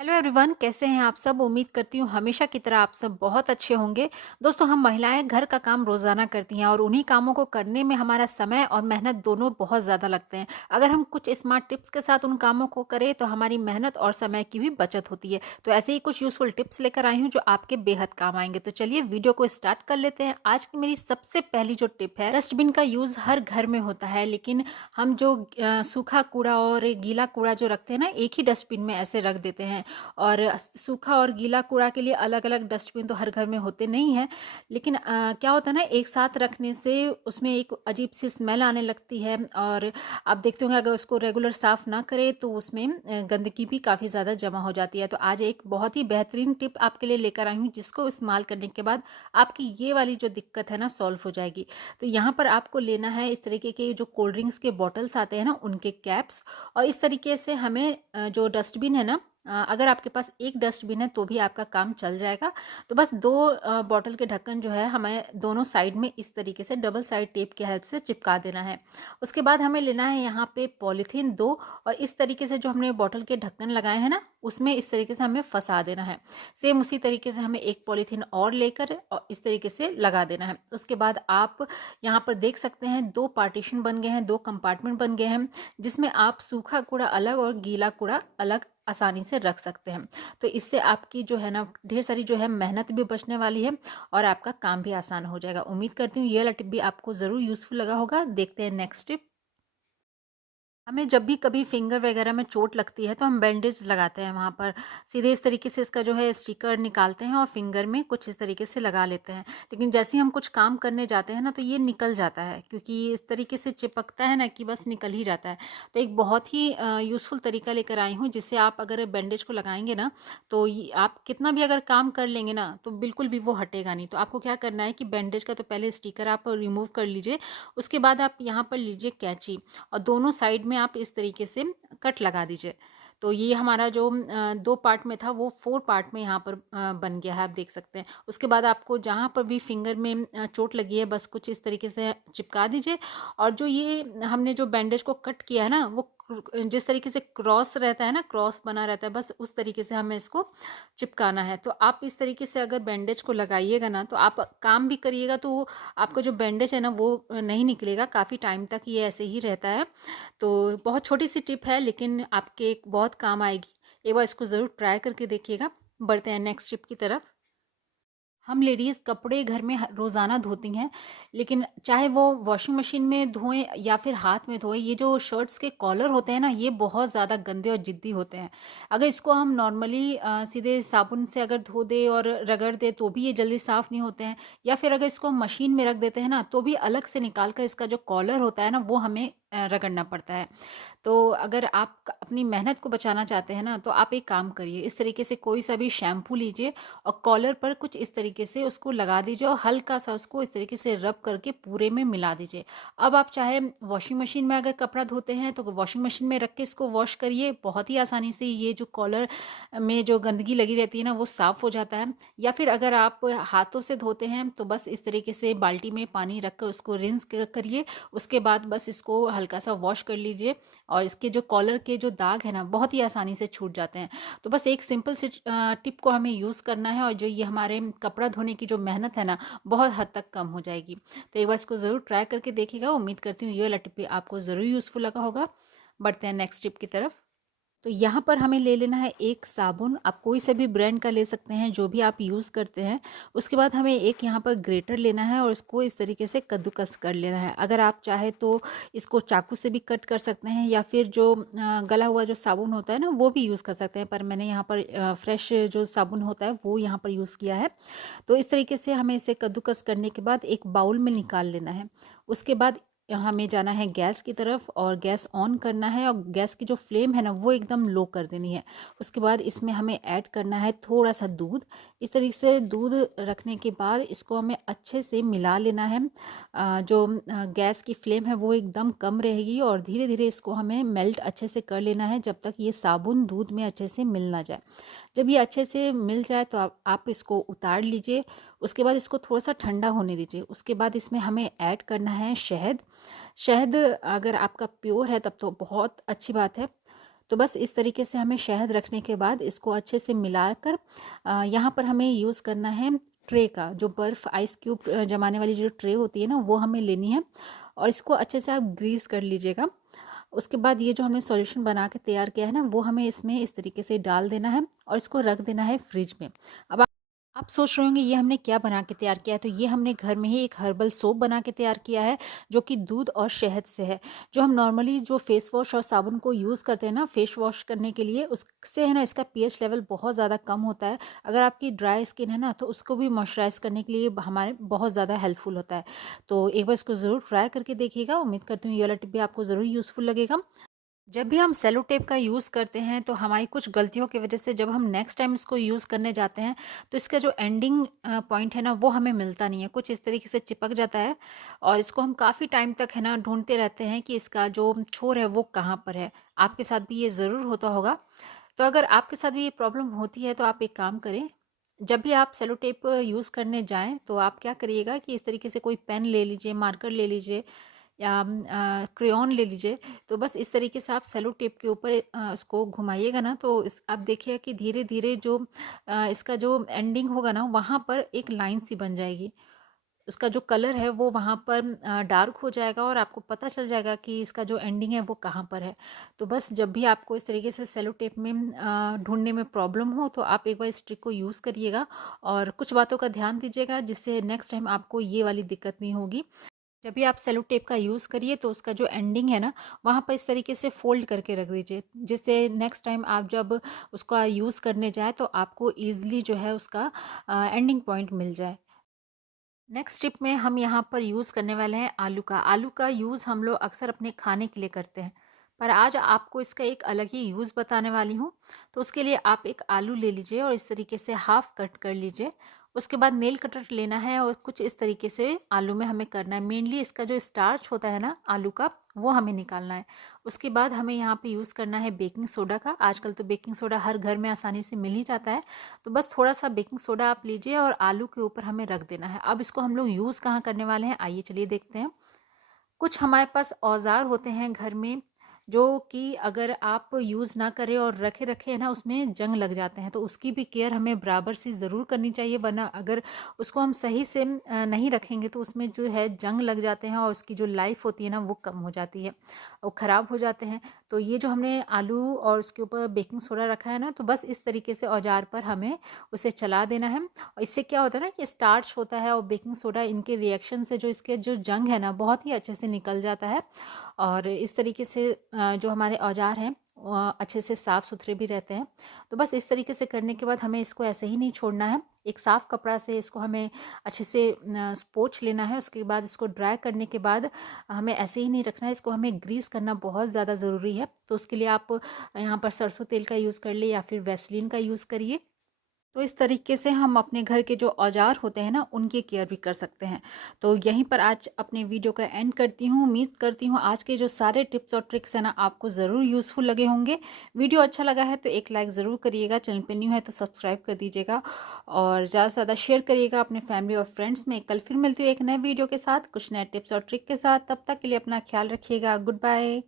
Hello everyone, कैसे हैं आप सब। उम्मीद करती हूँ हमेशा की तरह आप सब बहुत अच्छे होंगे। दोस्तों, हम महिलाएं घर का काम रोजाना करती हैं और उन्हीं कामों को करने में हमारा समय और मेहनत दोनों बहुत ज़्यादा लगते हैं। अगर हम कुछ स्मार्ट टिप्स के साथ उन कामों को करें तो हमारी मेहनत और समय की भी बचत होती है। तो ऐसे ही कुछ यूज़फुल टिप्स लेकर आई हूँ जो आपके बेहद काम आएंगे। तो चलिए वीडियो को स्टार्ट कर लेते हैं। आज की मेरी सबसे पहली जो टिप है, डस्टबिन का यूज़ हर घर में होता है, लेकिन हम जो सूखा कूड़ा और गीला कूड़ा जो रखते हैं ना, एक ही डस्टबिन में ऐसे रख देते हैं। और सूखा और गीला कूड़ा के लिए अलग-अलग डस्टबिन तो हर घर में होते नहीं हैं। लेकिन क्या होता है ना, एक साथ रखने से उसमें एक अजीब-सी स्मेल आने लगती है और आप देखते होंगे अगर उसको रेगुलर साफ़ ना करें तो उसमें गंदगी भी काफ़ी ज़्यादा जमा हो जाती है। तो आज एक बहुत ही बेहतरीन टिप आपके लिए लेकर आई हूँ जिसको इस्तेमाल करने के बाद आपकी ये वाली जो दिक्कत है ना, सॉल्व हो जाएगी। तो यहाँ पर आपको लेना है इस तरीके के जो कोल्ड ड्रिंक्स के बॉटल्स आते हैं ना, उनके कैप्स। और इस तरीके से हमें जो डस्टबिन है ना, अगर आपके पास एक डस्टबिन है तो भी आपका काम चल जाएगा। तो बस 2 बॉटल के ढक्कन जो है हमें दोनों साइड में इस तरीके से डबल साइड टेप की हेल्प से चिपका देना है। उसके बाद हमें लेना है यहाँ पे पॉलीथीन 2 और इस तरीके से जो हमने बॉटल के ढक्कन लगाए हैं ना, उसमें इस तरीके से हमें फँसा देना है। सेम उसी तरीके से हमें एक पॉलीथीन और लेकर और इस तरीके से लगा देना है। उसके बाद आप यहाँ पर देख सकते हैं 2 पार्टीशन बन गए हैं, 2 कंपार्टमेंट बन गए हैं, जिसमें आप सूखा कूड़ा अलग और गीला कूड़ा अलग आसानी से रख सकते हैं। तो इससे आपकी जो है ना, ढेर सारी जो है मेहनत भी बचने वाली है और आपका काम भी आसान हो जाएगा। उम्मीद करती हूँ ये वाला टिप भी आपको ज़रूर यूज़फुल लगा होगा। देखते हैं नेक्स्ट टिप। हमें जब भी कभी फिंगर वगैरह में चोट लगती है तो हम बैंडेज लगाते हैं वहाँ पर। सीधे इस तरीके से इसका जो है स्टिकर निकालते हैं और फिंगर में कुछ इस तरीके से लगा लेते हैं। लेकिन जैसे ही हम कुछ काम करने जाते हैं ना, तो ये निकल जाता है क्योंकि इस तरीके से चिपकता है ना कि बस निकल ही जाता है। तो एक बहुत ही यूज़फुल तरीका लेकर आई हूँ जिससे आप अगर बैंडेज को लगाएंगे ना, तो आप कितना भी अगर काम कर लेंगे ना तो बिल्कुल भी वो हटेगा नहीं। तो आपको क्या करना है कि बैंडेज का तो पहले स्टिकर आप रिमूव कर लीजिए। उसके बाद आप यहाँ पर लीजिए कैंची और दोनों साइड में आप इस तरीके से कट लगा दीजिए। तो ये हमारा जो 2 पार्ट में था वो 4 पार्ट में यहाँ पर बन गया है, आप देख सकते हैं। उसके बाद आपको जहाँ पर भी फिंगर में चोट लगी है बस कुछ इस तरीके से चिपका दीजिए। और जो ये हमने जो बैंडेज को कट किया है ना, वो जिस तरीके से क्रॉस रहता है ना, क्रॉस बना रहता है, बस उस तरीके से हमें इसको चिपकाना है। तो आप इस तरीके से अगर बैंडेज को लगाइएगा ना, तो आप काम भी करिएगा तो आपका जो बैंडेज है ना वो नहीं निकलेगा, काफ़ी टाइम तक ये ऐसे ही रहता है। तो बहुत छोटी सी टिप है लेकिन आपके बहुत काम आएगी। एक बार इसको ज़रूर ट्राई करके देखिएगा। बढ़ते हैं नेक्स्ट टिप की तरफ। हम लेडीज़ कपड़े घर में रोज़ाना धोती हैं, लेकिन चाहे वो वॉशिंग मशीन में धोएं या फिर हाथ में धोएं, ये जो शर्ट्स के कॉलर होते हैं ना, ये बहुत ज़्यादा गंदे और जिद्दी होते हैं। अगर इसको हम नॉर्मली सीधे साबुन से अगर धो दें और रगड़ दें तो भी ये जल्दी साफ़ नहीं होते हैं, या फिर अगर इसको हम मशीन में रख देते हैं ना, तो भी अलग से निकाल कर इसका जो कॉलर होता है ना, वो हमें रगड़ना पड़ता है। तो अगर आप अपनी मेहनत को बचाना चाहते हैं ना, तो आप एक काम करिए, इस तरीके से कोई सा भी शैम्पू लीजिए और कॉलर पर कुछ इस तरीके से उसको लगा दीजिए और हल्का सा उसको इस तरीके से रब करके पूरे में मिला दीजिए। अब आप चाहे वॉशिंग मशीन में अगर कपड़ा धोते हैं तो वॉशिंग मशीन में रख के इसको वॉश करिए, बहुत ही आसानी से ये जो कॉलर में जो गंदगी लगी रहती है ना, वो साफ़ हो जाता है। या फिर अगर आप हाथों से धोते हैं तो बस इस तरीके से बाल्टी में पानी रख कर उसको रिंस करिए। उसके बाद बस इसको हल्का सा वॉश कर लीजिए और इसके जो कॉलर के जो दाग है ना, बहुत ही आसानी से छूट जाते हैं। तो बस एक सिंपल सी टिप को हमें यूज़ करना है और जो ये हमारे कपड़ा धोने की जो मेहनत है ना, बहुत हद तक कम हो जाएगी। तो एक बार इसको ज़रूर ट्राई करके देखिएगा। उम्मीद करती हूँ ये वाला टिप भी आपको ज़रूर यूज़फुल लगा होगा। बढ़ते हैं नेक्स्ट टिप की तरफ। तो यहाँ पर हमें ले लेना है एक साबुन। आप कोई से भी ब्रांड का ले सकते हैं जो भी आप यूज़ करते हैं। उसके बाद हमें एक यहाँ पर ग्रेटर लेना है और इसको इस तरीके से कद्दूकस कर लेना है। अगर आप चाहे तो इसको चाकू से भी कट कर सकते हैं या फिर जो गला हुआ जो साबुन होता है ना, वो भी यूज़ कर सकते हैं, पर मैंने यहाँ पर फ्रेश जो साबुन होता है वो यहाँ पर यूज़ किया है। तो इस तरीके से हमें इसे कद्दूकस करने के बाद एक बाउल में निकाल लेना है। उसके बाद हमें जाना है गैस की तरफ और गैस ऑन करना है और गैस की जो फ्लेम है ना, वो एकदम लो कर देनी है। उसके बाद इसमें हमें ऐड करना है थोड़ा सा दूध। इस तरीके से दूध रखने के बाद इसको हमें अच्छे से मिला लेना है। जो गैस की फ्लेम है वो एकदम कम रहेगी और धीरे धीरे इसको हमें मेल्ट अच्छे से कर लेना है जब तक ये साबुन दूध में अच्छे से मिल ना जाए। जब ये अच्छे से मिल जाए तो आप इसको उतार लीजिए। उसके बाद इसको थोड़ा सा ठंडा होने दीजिए। उसके बाद इसमें हमें ऐड करना है शहद। शहद अगर आपका प्योर है तब तो बहुत अच्छी बात है। तो बस इस तरीके से हमें शहद रखने के बाद इसको अच्छे से मिलाकर यहाँ पर हमें यूज़ करना है ट्रे का, जो बर्फ़ आइस क्यूब जमाने वाली जो ट्रे होती है ना, वो हमें लेनी है और इसको अच्छे से आप ग्रीस कर लीजिएगा। उसके बाद ये जो हमने सॉल्यूशन बना के तैयार किया है ना, वो हमें इसमें इस तरीके से डाल देना है और इसको रख देना है फ्रिज में। अब आप सोच रहे होंगे ये हमने क्या बना के तैयार किया है, तो ये हमने घर में ही एक हर्बल सोप बना के तैयार किया है, जो कि दूध और शहद से है। जो हम नॉर्मली जो फेस वॉश और साबुन को यूज़ करते हैं ना फेस वॉश करने के लिए, उससे है ना इसका पीएच लेवल बहुत ज़्यादा कम होता है। अगर आपकी ड्राई स्किन है ना, तो उसको भी मॉइस्चराइज करने के लिए हमारे बहुत ज़्यादा हेल्पफुल होता है। तो एक बार इसको ज़रूर ट्राई करके देखिएगा। उम्मीद करती हूँ ये वाला टिप भी आपको ज़रूर यूज़फुल लगेगा। जब भी हम सेलो टेप का यूज़ करते हैं, तो हमारी कुछ गलतियों की वजह से जब हम नेक्स्ट टाइम इसको यूज़ करने जाते हैं, तो इसका जो एंडिंग पॉइंट है ना, वो हमें मिलता नहीं है, कुछ इस तरीके से चिपक जाता है और इसको हम काफ़ी टाइम तक है ना ढूंढते रहते हैं कि इसका जो छोर है वो कहाँ पर है। आपके साथ भी ये ज़रूर होता होगा। तो अगर आपके साथ भी ये प्रॉब्लम होती है, तो आप एक काम करें, जब भी आप सेलो टेप यूज़ करने जाएं, तो आप क्या करिएगा कि इस तरीके से कोई पेन ले लीजिए, मार्कर ले लीजिए या क्रेयॉन ले लीजिए। तो बस इस तरीके से आप सेलो टेप के ऊपर उसको घुमाइएगा ना, तो इस आप देखिए कि धीरे धीरे जो इसका जो एंडिंग होगा ना, वहाँ पर एक लाइन सी बन जाएगी। उसका जो कलर है वो वहाँ पर डार्क हो जाएगा और आपको पता चल जाएगा कि इसका जो एंडिंग है वो कहाँ पर है। तो बस जब भी आपको इस तरीके से सेलो टेप में ढूंढने में प्रॉब्लम हो, तो आप एक बार इस ट्रिक को यूज़ करिएगा और कुछ बातों का ध्यान दीजिएगा, जिससे नेक्स्ट टाइम आपको ये वाली दिक्कत नहीं होगी। जब भी आप सेलो टेप का यूज़ करिए, तो उसका जो एंडिंग है ना, वहाँ पर इस तरीके से फ़ोल्ड करके रख दीजिए, जिससे नेक्स्ट टाइम आप जब उसका यूज़ करने जाएँ, तो आपको ईज़िली जो है उसका एंडिंग पॉइंट मिल जाए। नेक्स्ट टिप में हम यहाँ पर यूज़ करने वाले हैं आलू का। आलू का यूज़ हम लोग अक्सर अपने खाने के लिए करते हैं, पर आज आपको इसका एक अलग ही यूज़ बताने वाली हूँ। तो उसके लिए आप एक आलू ले लीजिए और इस तरीके से हाफ़ कट कर लीजिए। उसके बाद नेल कटर लेना है और कुछ इस तरीके से आलू में हमें करना है। मेनली इसका जो स्टार्च होता है ना आलू का, वो हमें निकालना है। उसके बाद हमें यहाँ पे यूज़ करना है बेकिंग सोडा का। आजकल तो बेकिंग सोडा हर घर में आसानी से मिल ही जाता है। तो बस थोड़ा-सा बेकिंग सोडा आप लीजिए और आलू के ऊपर हमें रख देना है। अब इसको हम लोग यूज़ कहाँ करने वाले हैं, आइए चलिए देखते हैं। कुछ हमारे पास औज़ार होते हैं घर में, जो कि अगर आप यूज़ ना करें और रखे-रखे है ना, उसमें जंग लग जाते हैं, तो उसकी भी केयर हमें बराबर से ज़रूर करनी चाहिए, वरना अगर उसको हम सही से नहीं रखेंगे, तो उसमें जो है जंग लग जाते हैं और उसकी जो लाइफ़ होती है ना, वो कम हो जाती है, वो ख़राब हो जाते हैं। तो ये जो हमने आलू और उसके ऊपर बेकिंग सोडा रखा है ना, तो बस इस तरीके से औज़ार पर हमें उसे चला देना है और इससे क्या होता है ना कि स्टार्च होता है और बेकिंग सोडा, इनके रिएक्शन से जो इसके जो जंग है ना, बहुत ही अच्छे से निकल जाता है और इस तरीके से जो हमारे औजार हैं अच्छे से साफ़ सुथरे भी रहते हैं। तो बस इस तरीके से करने के बाद हमें इसको ऐसे ही नहीं छोड़ना है। एक साफ़ कपड़ा से इसको हमें अच्छे से पोंछ लेना है। उसके बाद इसको ड्राई करने के बाद हमें ऐसे ही नहीं रखना है, इसको हमें ग्रीस करना बहुत ज़्यादा ज़रूरी है। तो उसके लिए आप यहाँ पर सरसों तेल का यूज़ कर लिए या फिर वैसलीन का यूज़ करिए। तो इस तरीके से हम अपने घर के जो औजार होते हैं ना, उनकी केयर भी कर सकते हैं। तो यहीं पर आज अपने वीडियो का एंड करती हूँ। उम्मीद करती हूँ आज के जो सारे टिप्स और ट्रिक्स हैं ना, आपको ज़रूर यूज़फुल लगे होंगे। वीडियो अच्छा लगा है तो एक लाइक ज़रूर करिएगा, चैनल पे न्यू है तो सब्सक्राइब कर दीजिएगा और ज़्यादा से ज़्यादा शेयर करिएगा अपने फैमिली और फ्रेंड्स में। कल फिर मिलती हूँ एक नए वीडियो के साथ, कुछ नए टिप्स और ट्रिक के साथ। तब तक के लिए अपना ख्याल रखिएगा। Good bye.